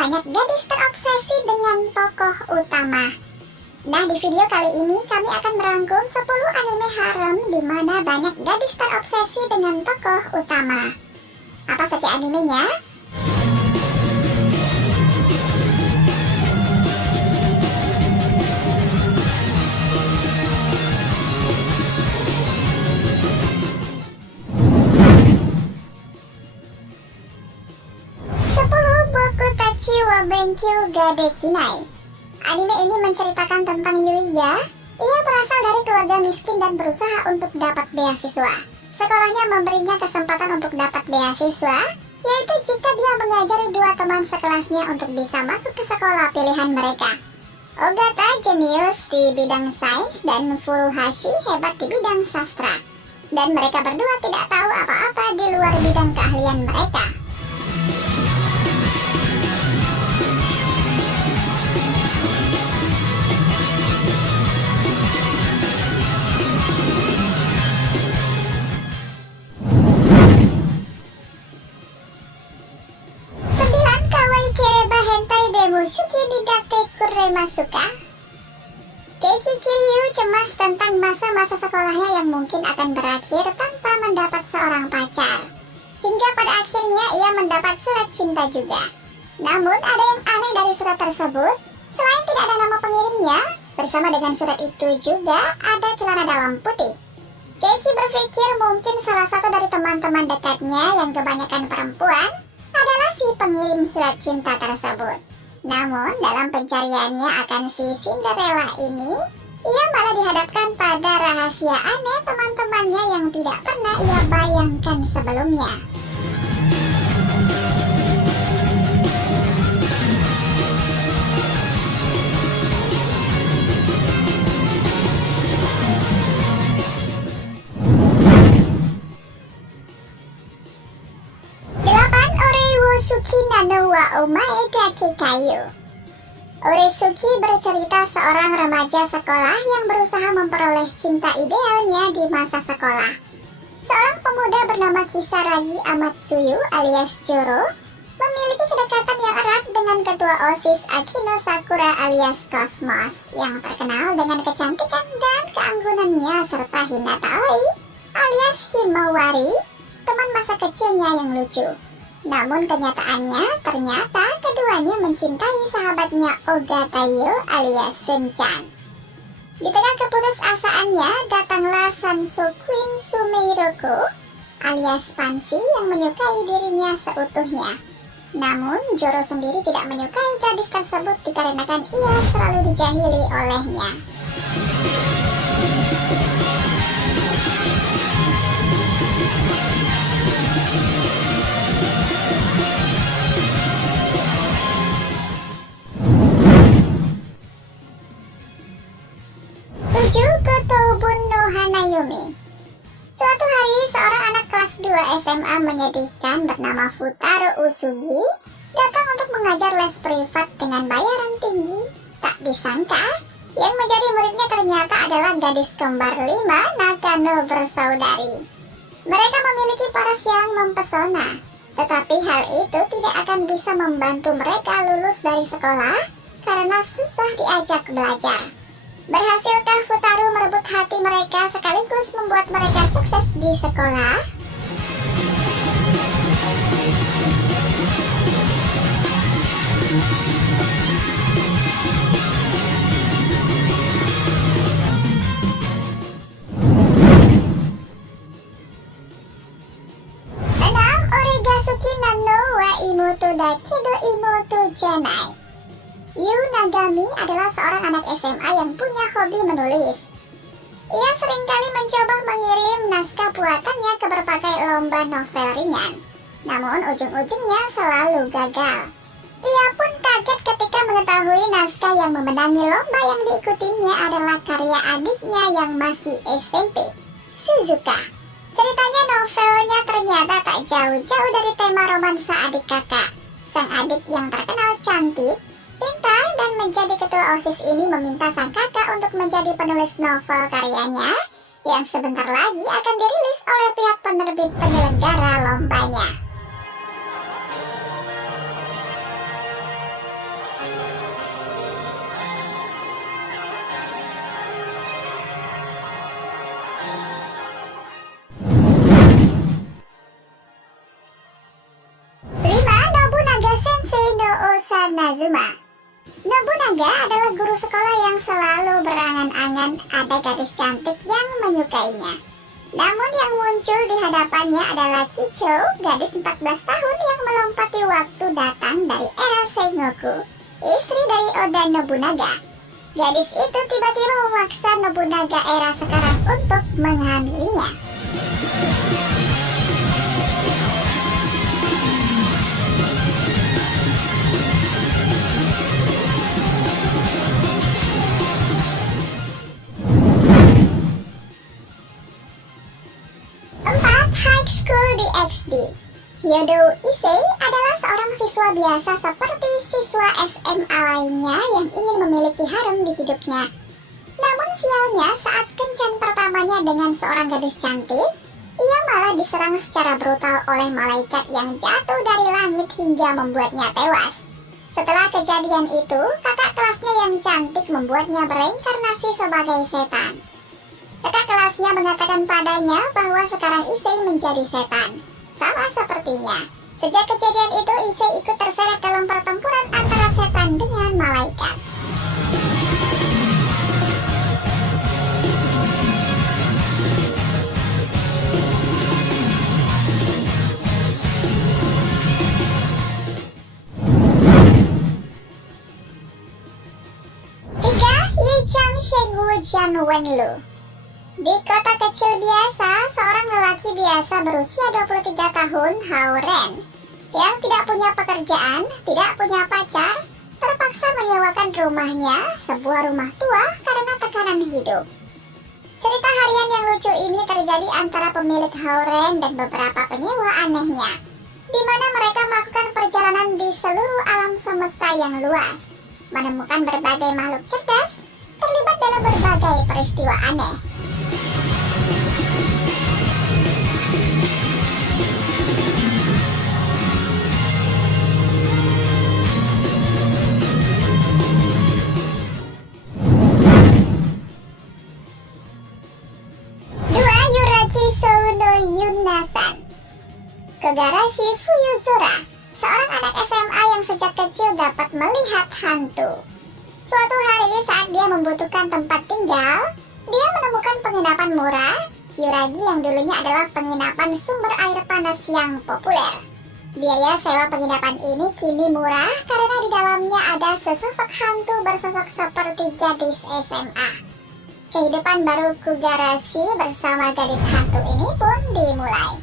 banyak gadis terobsesi dengan tokoh utama. Nah, di video kali ini kami akan merangkum 10 anime harem di mana banyak gadis terobsesi dengan tokoh utama. Apa saja animenya? Wa Benkyu ga Dekinai. Anime ini menceritakan tentang Yuiya. Ia berasal dari keluarga miskin dan berusaha untuk dapat beasiswa. Sekolahnya memberinya kesempatan untuk dapat beasiswa, yaitu jika dia mengajari 2 teman sekelasnya untuk bisa masuk ke sekolah pilihan mereka. Ogata jenius di bidang sains dan Furuhashi hebat di bidang sastra. Dan mereka berdua tidak tahu apa-apa di luar bidang keahlian mereka. Mushuki Didate Kuremasuka. Keiki Kiryu cemas tentang masa-masa sekolahnya yang mungkin akan berakhir tanpa mendapat seorang pacar. Hingga pada akhirnya ia mendapat surat cinta juga. Namun ada yang aneh dari surat tersebut. Selain tidak ada nama pengirimnya, bersama dengan surat itu juga ada celana dalam putih. Keiki berpikir mungkin salah satu dari teman-teman dekatnya yang kebanyakan perempuan adalah si pengirim surat cinta tersebut. Namun dalam pencariannya akan si Cinderella ini, ia malah dihadapkan pada rahasia aneh teman-temannya yang tidak pernah ia bayangkan sebelumnya. Suki Nano wa Omae ga Kikayu. Oresuki bercerita seorang remaja sekolah yang berusaha memperoleh cinta idealnya di masa sekolah. Seorang pemuda bernama Kisaragi Amatsuyu alias Joro memiliki kedekatan yang erat dengan ketua OSIS Akino Sakura alias Cosmos yang terkenal dengan kecantikan dan keanggunannya serta Hinata Oi alias Himawari, teman masa kecilnya yang lucu. Namun kenyataannya, ternyata keduanya mencintai sahabatnya Ogatayo alias Senchan. Di tengah keputusasaannya, datanglah Sanso Queen Sumeiroko alias Fancy yang menyukai dirinya seutuhnya. Namun, Joro sendiri tidak menyukai gadis tersebut dikarenakan ia selalu dijahili olehnya. Suatu hari, seorang anak kelas 2 SMA menyedihkan bernama Futaro Usugi datang untuk mengajar les privat dengan bayaran tinggi. Tak disangka, yang menjadi muridnya ternyata adalah gadis kembar 5 Nakano bersaudari. Mereka memiliki paras yang mempesona, tetapi hal itu tidak akan bisa membantu mereka lulus dari sekolah karena susah diajak belajar. Berhasilkah Futaro merebut hati mereka sekaligus membuat mereka sukses di sekolah? Origasuki Nano wa Imoto da Kedo Imoto Janai. Yu Nagami adalah seorang anak SMA yang punya hobi menulis. Ia seringkali mencoba mengirim naskah buatannya ke berbagai lomba novel ringan. Namun ujung-ujungnya selalu gagal. Ia pun kaget ketika mengetahui naskah yang memenangi lomba yang diikutinya adalah karya adiknya yang masih SMP, Suzuka. Ceritanya novelnya ternyata tak jauh-jauh dari tema romansa adik kakak. Sang adik yang terkenal cantik, pintar, dan menjadi ketua OSIS ini meminta sang kakak untuk menjadi penulis novel karyanya yang sebentar lagi akan dirilis oleh pihak penerbit penyelenggara lombanya. Inazuma. Nobunaga adalah guru sekolah yang selalu berangan-angan ada gadis cantik yang menyukainya. Namun yang muncul di hadapannya adalah Kicho, gadis 14 tahun yang melompati waktu datang dari era Sengoku, istri dari Oda Nobunaga. Gadis itu tiba-tiba memaksa Nobunaga era sekarang untuk menghamilinya. High School DxD. Hyodo Issei adalah seorang siswa biasa seperti siswa SMA lainnya yang ingin memiliki harem di hidupnya. Namun sialnya saat kencan pertamanya dengan seorang gadis cantik, ia malah diserang secara brutal oleh malaikat yang jatuh dari langit hingga membuatnya tewas. Setelah kejadian itu, kakak kelasnya yang cantik membuatnya bereinkarnasi sebagai setan. Kakak kelasnya mengatakan padanya bahwa sekarang Issei menjadi setan. Sama sepertinya. Sejak kejadian itu, Issei ikut terseret dalam pertempuran antara setan dengan malaikat. Tiga, Yichang Shegu Janwenlu. Di kota kecil biasa, seorang lelaki biasa berusia 23 tahun, Hao Ren, yang tidak punya pekerjaan, tidak punya pacar, terpaksa menyewakan rumahnya, sebuah rumah tua karena tekanan hidup. Cerita harian yang lucu ini terjadi antara pemilik Hao Ren dan beberapa penyewa anehnya, di mana mereka melakukan perjalanan di seluruh alam semesta yang luas, menemukan berbagai makhluk cerdas, terlibat dalam berbagai peristiwa aneh. Kogarashi Fuyuzura, seorang anak SMA yang sejak kecil dapat melihat hantu. Suatu hari saat dia membutuhkan tempat tinggal, dia menemukan penginapan murah, Yuragi yang dulunya adalah penginapan sumber air panas yang populer. Biaya sewa penginapan ini kini murah karena di dalamnya ada sesosok hantu bersosok seperti gadis SMA. Kehidupan baru Kogarashi bersama gadis hantu ini pun dimulai.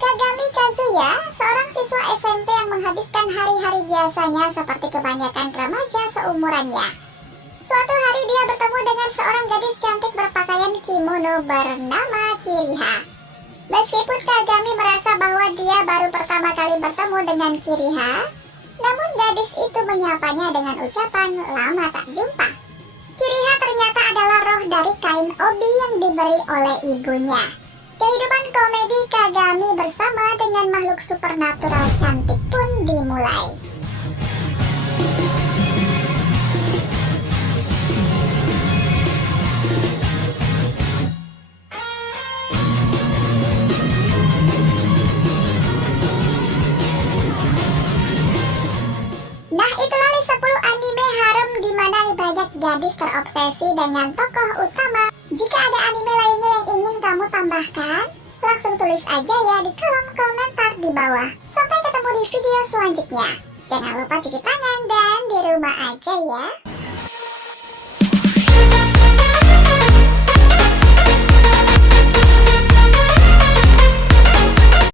Kagami Kazuya, seorang siswa SMP yang menghabiskan hari-hari biasanya seperti kebanyakan remaja seumurannya. Suatu hari dia bertemu dengan seorang gadis cantik berpakaian kimono bernama Kiriha. Meskipun Kagami merasa bahwa dia baru pertama kali bertemu dengan Kiriha, namun gadis itu menyapanya dengan ucapan lama tak jumpa. Kiriha ternyata adalah roh dari kain obi yang diberi oleh ibunya. Kehidupan komedi Kagami bersama dengan makhluk supernatural cantik pun dimulai. Nah, itulah 10 anime harem di mana banyak gadis terobsesi dengan tokoh utama. Jika ada anime lainnya yang ingin kamu tambahkan, langsung tulis aja ya di kolom komentar di bawah. Sampai ketemu di video selanjutnya. Jangan lupa cuci tangan dan di rumah aja ya.